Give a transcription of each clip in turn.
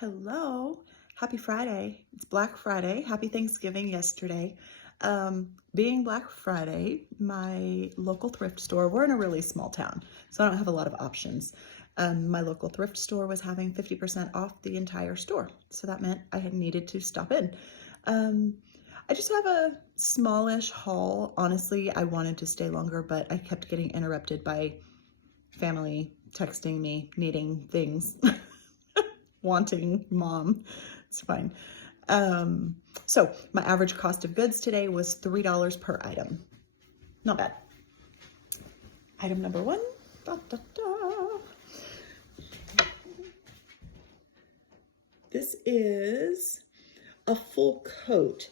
Hello, happy Friday. It's Black Friday. Happy Thanksgiving yesterday. Being Black Friday, my local thrift store, we're in a really small town, so I don't have a lot of options. My local thrift store was having 50% off the entire store, so that meant I had needed to stop in. I just have a smallish haul. Honestly, I wanted to stay longer, but I kept getting interrupted by family texting me, needing things. Wanting mom. It's fine. So my average cost of goods today was $3 per item. Not bad. Item number one. Da, da, da. This is a full coat.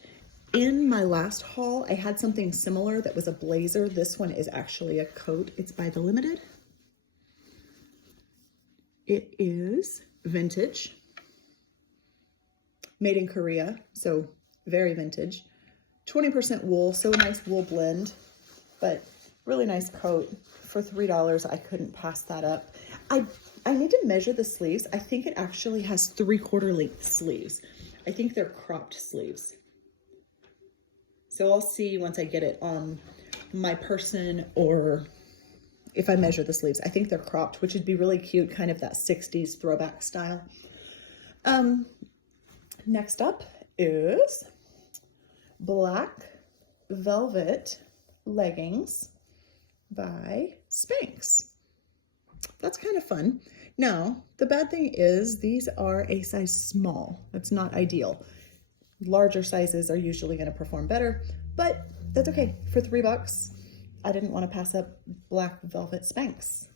In my last haul, I had something similar that was a blazer. This one is actually a coat. It's by The Limited. It is vintage, made in Korea, so very vintage. 20% wool, so a nice wool blend, but really nice coat for $3. I couldn't pass that up. I need to measure the sleeves. I think it actually has 3/4 length sleeves. I think they're cropped sleeves. So I'll see once I get it on my person or if I measure the sleeves. I think they're cropped, which would be really cute, kind of that 60s throwback style. Next up is black velvet leggings by Spanx. That's kind of fun. Now, the bad thing is these are a size small. That's not ideal. Larger sizes are usually going to perform better, but that's okay. For $3, I didn't want to pass up black velvet Spanx.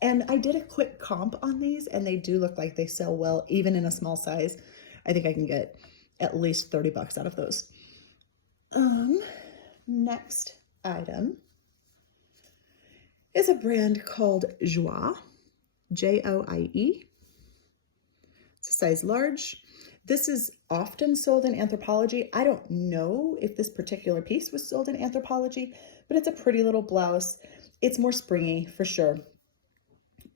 And I did a quick comp on these, and they do look like they sell well, even in a small size. I think I can get at least $30 out of those. Next item is a brand called Joie, Joie. It's a size large. This is often sold in Anthropologie. I don't know if this particular piece was sold in Anthropologie, but it's a pretty little blouse. It's more springy for sure.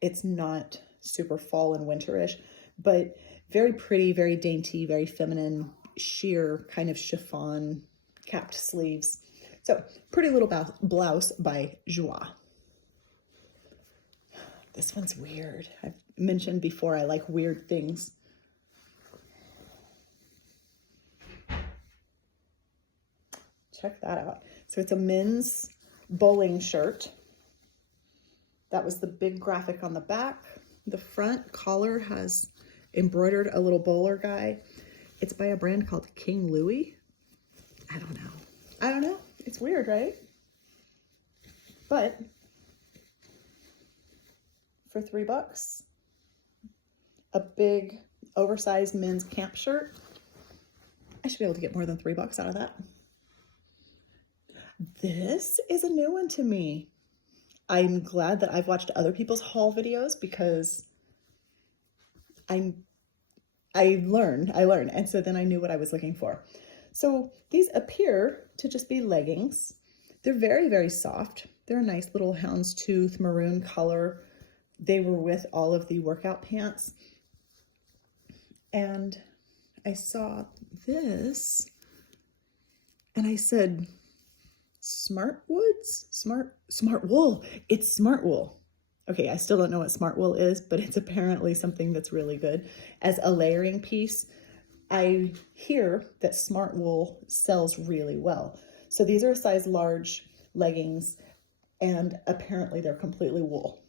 It's not super fall and winterish, but very pretty, very dainty, very feminine, sheer kind of chiffon capped sleeves. So pretty little blouse by Joie. This one's weird. I've mentioned before I like weird things. Check that out. So it's a men's bowling shirt. That was the big graphic on the back. The front collar has embroidered a little bowler guy. It's by a brand called King Louis. I don't know. It's weird, right? But for $3, a big oversized men's camp shirt. I should be able to get more than $3 out of that. This is a new one to me. I'm glad that I've watched other people's haul videos because I learn, and so then I knew what I was looking for. So these appear to just be leggings. They're very, very soft. They're a nice little houndstooth maroon color. They were with all of the workout pants. And I saw this and I said, Smart Woods? Smart Wool. It's Smart Wool. Okay, I still don't know what Smart Wool is, but it's apparently something that's really good. As a layering piece, I hear that Smart Wool sells really well. So these are a size large leggings, and apparently they're completely wool.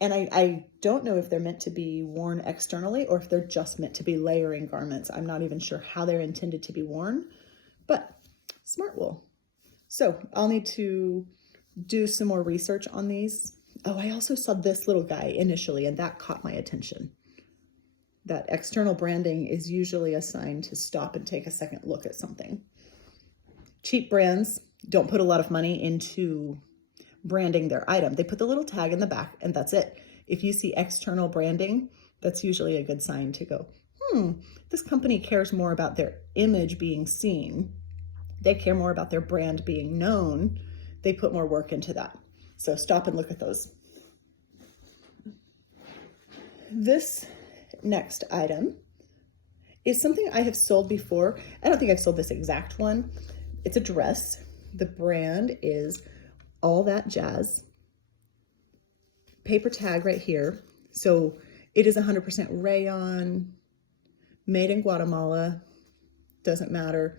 And I don't know if they're meant to be worn externally or if they're just meant to be layering garments. I'm not even sure how they're intended to be worn, but Smart Wool. So I'll need to do some more research on these. Oh, I also saw this little guy initially, and that caught my attention. That external branding is usually a sign to stop and take a second look at something. Cheap brands don't put a lot of money into branding their item. They put the little tag in the back, and that's it. If you see external branding, that's usually a good sign to go, this company cares more about their image being seen. They care more about their brand being known. They put more work into that. So stop and look at those. This next item is something I have sold before. I don't think I've sold this exact one. It's a dress. The brand is All That Jazz. Paper tag right here. So it is 100% rayon, made in Guatemala, doesn't matter.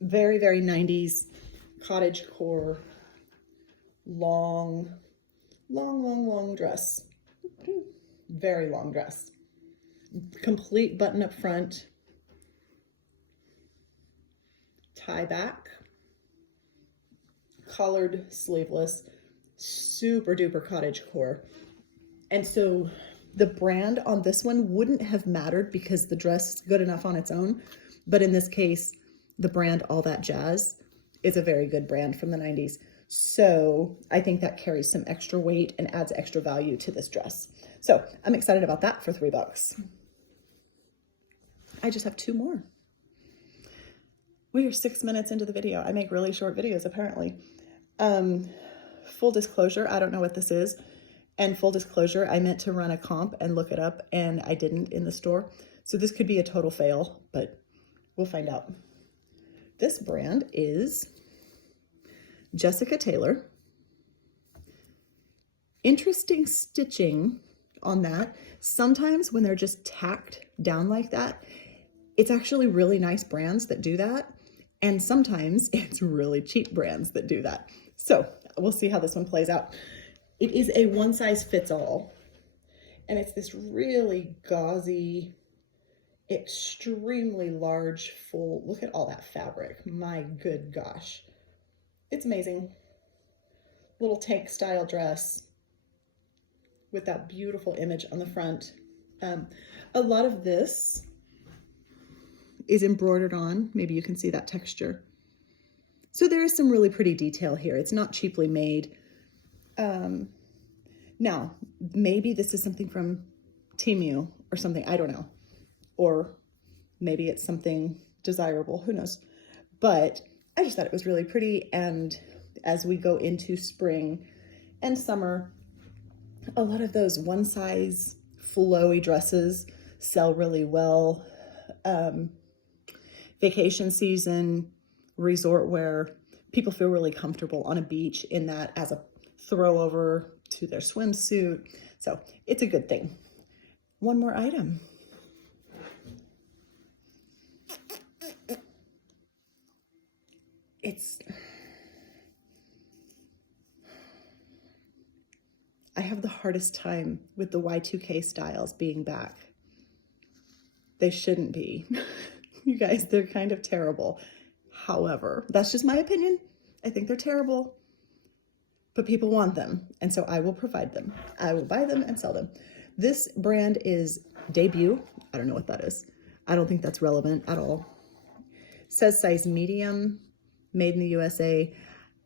Very, very 90s cottage core, long dress. Very long dress. Complete button up front, tie back, collared sleeveless, super duper cottage core. And so the brand on this one wouldn't have mattered because the dress is good enough on its own. But in this case, the brand All That Jazz is a very good brand from the 90s. So I think that carries some extra weight and adds extra value to this dress. So I'm excited about that for $3. I just have 2 more. We are 6 minutes into the video. I make really short videos apparently. Full disclosure, I don't know what this is. And full disclosure, I meant to run a comp and look it up and I didn't in the store. So this could be a total fail, but we'll find out. This brand is Jessica Taylor. Interesting stitching on that. Sometimes when they're just tacked down like that, it's actually really nice brands that do that. And sometimes it's really cheap brands that do that. So we'll see how this one plays out. It is a one size fits all. And it's this really gauzy, extremely large, full, look at all that fabric. My good gosh. It's amazing. Little tank style dress with that beautiful image on the front. A lot of this is embroidered on. Maybe you can see that texture. So there is some really pretty detail here. It's not cheaply made. Now, maybe this is something from Temu or something, I don't know. Or maybe it's something desirable, who knows. But I just thought it was really pretty. And as we go into spring and summer, a lot of those one size flowy dresses sell really well. Vacation season, resort wear, people feel really comfortable on a beach in that as a throw over to their swimsuit. So it's a good thing. One more item. I have the hardest time with the y2k styles being back. They shouldn't be. You guys, they're kind of terrible. However, that's just my opinion. I think they're terrible, but people want them. And so I will provide them. I will buy them and sell them. This brand is Debut. I don't know what that is. I don't think that's relevant at all. It says size medium, made in the USA.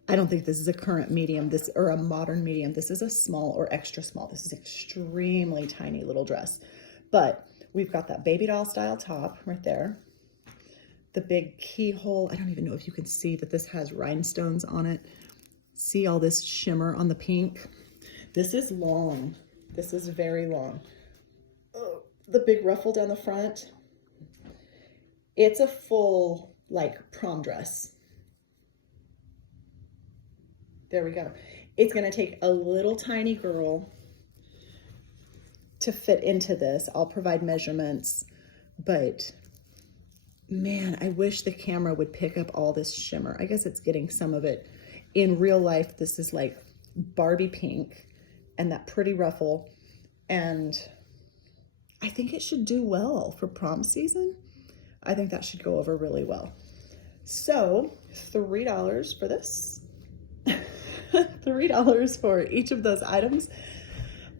I don't think this is a current medium, or a modern medium. This is a small or extra small. This is extremely tiny little dress. But we've got that baby doll style top right there. The big keyhole. I don't even know if you can see that this has rhinestones on it. See all this shimmer on the pink? This is long. This is very long. Oh, the big ruffle down the front. It's a full, like, prom dress. There we go. It's gonna take a little tiny girl to fit into this. I'll provide measurements, but man, I wish the camera would pick up all this shimmer. I guess it's getting some of it. In real life, this is like Barbie pink and that pretty ruffle. And I think it should do well for prom season. I think that should go over really well. So $3 for this. $3 for each of those items.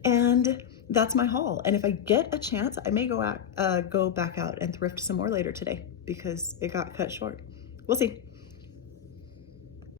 And that's my haul. And if I get a chance, I may go back out and thrift some more later today because it got cut short. We'll see.